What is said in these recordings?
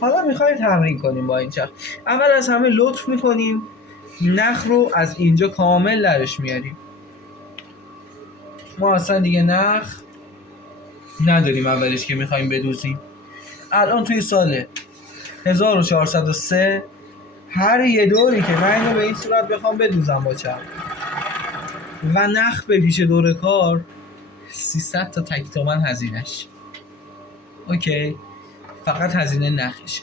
حالا میخوایم تمرین کنیم با این چرخ. اول از همه لطف میکنیم نخ رو از اینجا کامل درش میاریم. ما اصلا دیگه نخ نداریم اولش که میخوایم بدوزیم. الان توی سال 1403 هر یه دوری که من اینو به این صورت بخوام بدوزم با چرخ و نخ به پیش دور کار 300 تا تک تومن هزینهش. اوکی، فقط هزینه نخشه.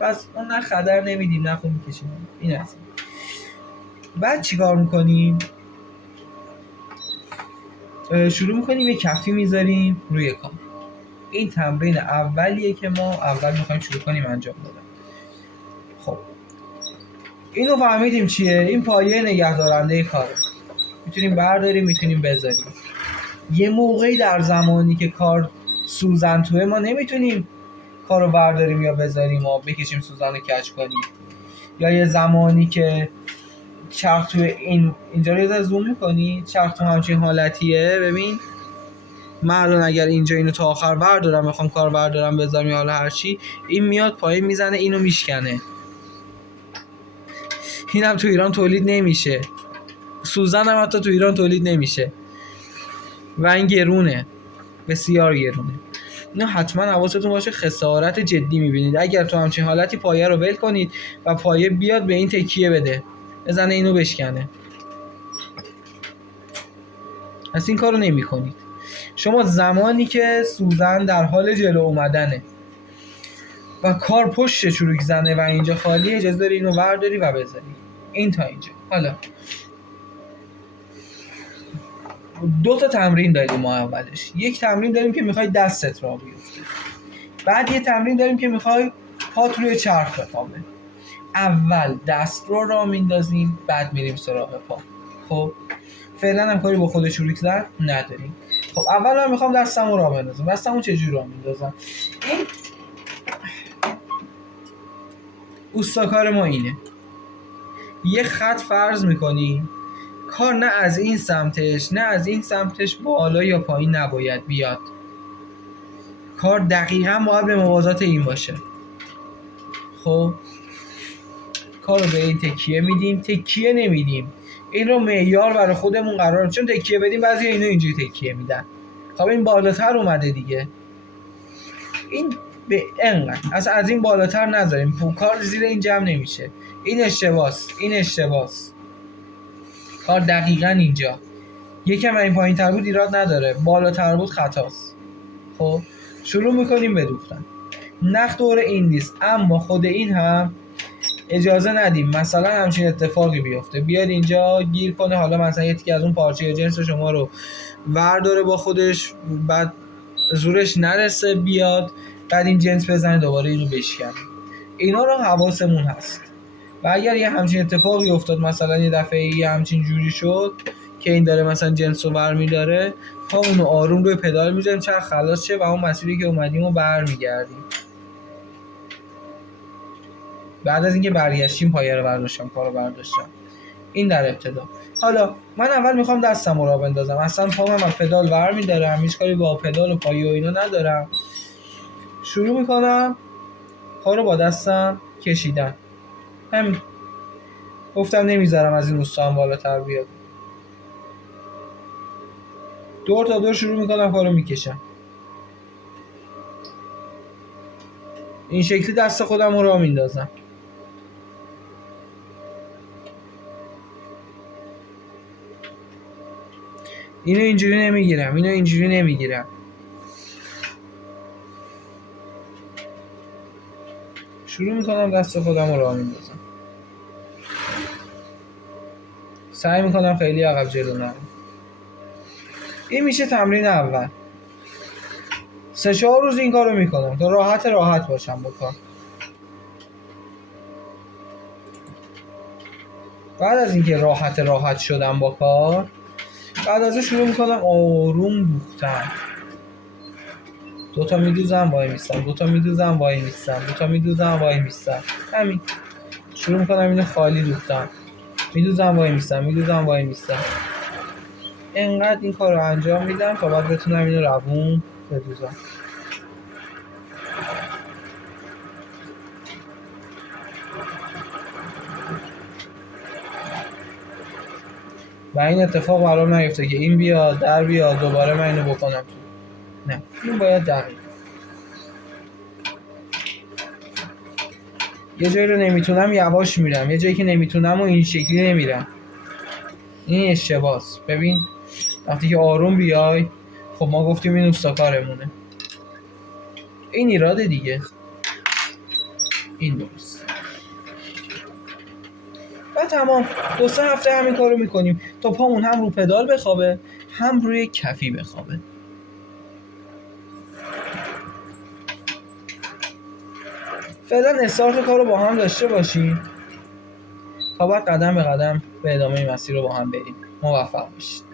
پس اون نخ خدر نمیدیم، نخو میکشیم. این هست. بعد چیکار میکنیم؟ شروع میکنیم یه کفی میذاریم روی کار. این تمرین اولیه که ما اول میخوایم شروع کنیم انجام دادن. خب اینو فهمیدیم چیه؟ این پایه نگهدارنده کاره. میتونیم برداریم، میتونیم بذاریم. یه موقعی در زمانی که کار سوزن توه ما نمیتونیم کارو برداریم یا بذاریم و بکشیم سوزن رو کج کنیم. یا یه زمانی که چرخ توی اینجا رو یه ذره زوم میکنی، چرخ تو همچین حالتیه. ببین من الان اگر اینجا اینو تا آخر بردارم بخوام کار بردارم بذارم یا حالا هر چی، این میاد پایین میزنه اینو میشکنه. اینم تو ایران تولید نمیشه، سوزن هم حتی تو ایران تولید نمیشه و این گرونه، بسیار گرونه. اینو حتما حواستون باشه، خسارت جدی میبینید اگر تو همچین حالتی پایه رو ول کنید و پایه بیاد به این تکیه بده، بزنه اینو بشکنه. پس این کارو نمی کنید. شما زمانی که سوزن در حال جلو اومدنه و کار پشت چروک زنه و اینجا خالیه، اجازه داری اینو برداری و بذاری. این تا اینجا. حالا دو تا تمرین داریم ما. اولش یک تمرین داریم که میخوای دستت را بیفته. بعد یه تمرین داریم که میخوای پات روی چرخ بخوابه. اول دست رو راه میندازیم، بعد میریم سراغ پا. خب فعلا هم کاری با خود چروک زن نداریم. خب اول من میخوام دستمو راه بندازم. دستمو چجوری راه میندازم؟ این اوستاکار ما اینه. یه خط فرض میکنیم، کار نه از این سمتش نه از این سمتش بالا یا پایین نباید بیاد. کار دقیقاً باید به موازات این باشه. خب کار رو به این تکیه میدیم، تکیه نمیدیم. این رو معیار برای خودمون قرار، چون تکیه بدیم بعضی اینو اینجوری تکیه میدن. خب این بالاتر اومده دیگه، این به انقدر از این بالاتر نذاریم، کار زیر این جمع نمیشه. این اشتباس، این اشتباس. کار دقیقاً اینجا. یکم این پایین تر بود ایراد نداره، بالاتر بود خطاست. خب شروع میکنیم بدوختن. نخ دور این نیست، اما خود این هم اجازه ندیم مثلا همچین اتفاقی بیفته، بیاد اینجا گیر کنه، حالا مثلا یه تیکه از اون پارچه یا جنس شما رو ورداره با خودش، بعد زورش نرسه بیاد، بعد این جنس بزنه دوباره اینو بشکنه. اینا رو حواسمون هست. و اگر یه همچین اتفاقی افتاد، مثلا یه دفعه یه همچین جوری شد که این داره مثلا جنس رو برمیداره، ما اونو آروم روی پدال میذاریم چرخ خلاص شه و اون مسیری که اومدیم رو برمیگردیم. بعد از اینکه برگشتیم پایه رو برداشتم، پا رو برداشتم. این در ابتدا. حالا من اول میخوام دستم رو راه بندازم، اصلا پام هم از پدال برمیدارم، هیچ کاری با پدال و پایه و اینا ندارم. شروع میکنم پا رو با دستم کشیدن. همین. گفتم نمیذارم از این اوستا هم بالاتر بیاد. دور تا دور شروع میکنم پا رو میکشم. این شکلی دست خودم رو راه میندازم. اینو اینجوری نمیگیرم، اینو اینجوری نمیگیرم. شروع میکنم دست خودم رو راه میندازم. سعی میکنم خیلی عقب جلو نرم. این میشه تمرین اول. 3-4 روز این کارو میکنم تا راحت باشم با کار. بعد از اینکه راحت شدم با کار، بعد از اون شروع میکنم آروم دوختن. 2 تا میدوزم وای میستم، 2 تا میدوزم وای میستم، 2 تا میدوزم وای میستم. همین. شروع میکنم اینو خالی دوختن. میدوزم وای میستم، میدوزم وای میستم. انقدر این کار رو انجام میدم تا بعد بتونم اینو روون بدوزم. و این اتفاق برام نیفته که این بیاد در بیاد دوباره من اینو بکنم. نه، این باید دقیق. یه جایی رو نمیتونم یواش میرم، یه جایی که نمیتونم و این شکلی نمیرم. این اشتباهه. ببین وقتی که آروم بیای، خب ما گفتیم این اوستاکارمونه، این ایراده دیگه، این درست. و تمام. 2-3 هفته همین کارو میکنیم تا پامون هم رو پدال بخوابه هم روی کفی بخوابه. فعلا استارت کارو با هم داشته باشیم تا بعد قدم به قدم به ادامه مسیر رو با هم بریم. موفق باشید.